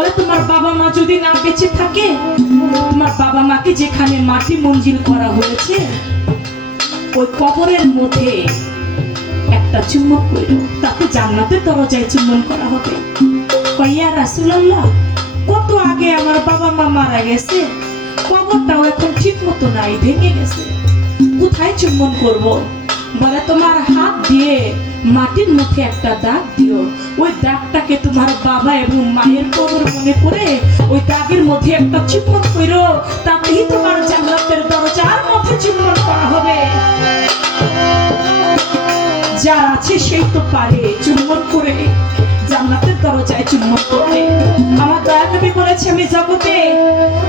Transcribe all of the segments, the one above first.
বলে তোমার বাবা মা যদি না বেঁচে থাকে, তোমার বাবা মাকে যেখানে মাটি মঞ্জিল করা হয়েছে ওই কবরের মধ্যে একটা চুম্বন করো, তাকে জান্নাতের দরজায় চুম্বন করা হবে। কইয়া রাসূলুল্লাহ, কত আগে আমার বাবা মা মারা গেছে, কবরটাও এখন ঠিক মতো নাই, ভেঙে গেছে, কোথায় চুম্বন করব? বলে তোমার হাত দিয়ে মাটির মধ্যে একটা দাগ দিও, ওই দাগটাকে তোমার বাবা এবং মায়ের কবর মনে করে ওই দাগের মধ্যে একটা চুম্বন করো, তাতেই তোমার জান্নাতের দরজার মধ্যে চুম্বন করা হবে। যার আছে সেই তো পারে চুম্বন করে জান্নাতের দরজায় চুম্বন করতে। আমার দয়া নবী বলেছে, আমি জগতে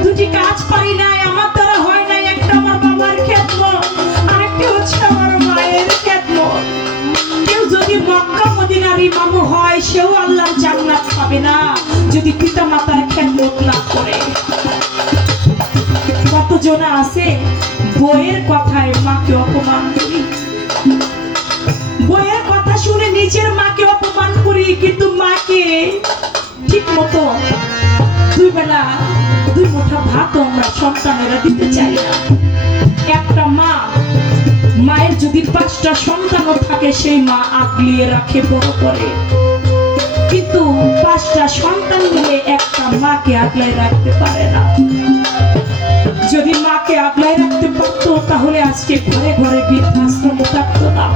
দুটি কাজ পারি নাই, আমার দ্বারা হয় নাই। একটা আমার বাবার খেদমত, আরেকটি হচ্ছে আমার মায়ের খেদমত। কেউ যদি মক্কা মদিনার ইমাম হয়, সেও আল্লাহর জান্নাত পাবে না যদি পিতা মাতার খেদমত না করে। কতজন আছে বইয়ের কথায় মাকে অপমান করি, বইয়ের কথা শুনে নিজের মাকে অপমান করি, কিন্তু মাকে ঠিক মতো দুই বেলা দুই মুঠা ভাত আমরা সন্তানেরা দিতে চাই না। একটা মা, মায়ের যদি 5টা সন্তানও থাকে, সেই মা আগলিয়ে রাখে, বড় করে, কিন্তু 5টা সন্তান মিলে একটা মাকে আগলায় রাখতে পারে না। যদি মাকে আগলায় রাখতে পারতো, তাহলে আজকে ঘরে ঘরে বৃদ্ধাশ্রম থাকতো না।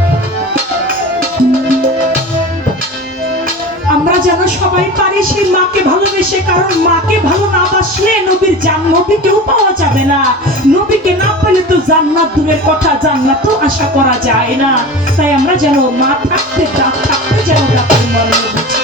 আমরা যেন সবাই পারি সেই মাকে ভালোবেসে, কারণ মাকে ভালো না বাসলে নবীর নবীকেও পাওয়া যাবে না। নবীকে না পেলে তো জান্নাত দূরের কথা, জান্নাতও আশা করা যায় না। তাই আমরা যেন মা থাকতে যেন তাকে মনে বুঝি।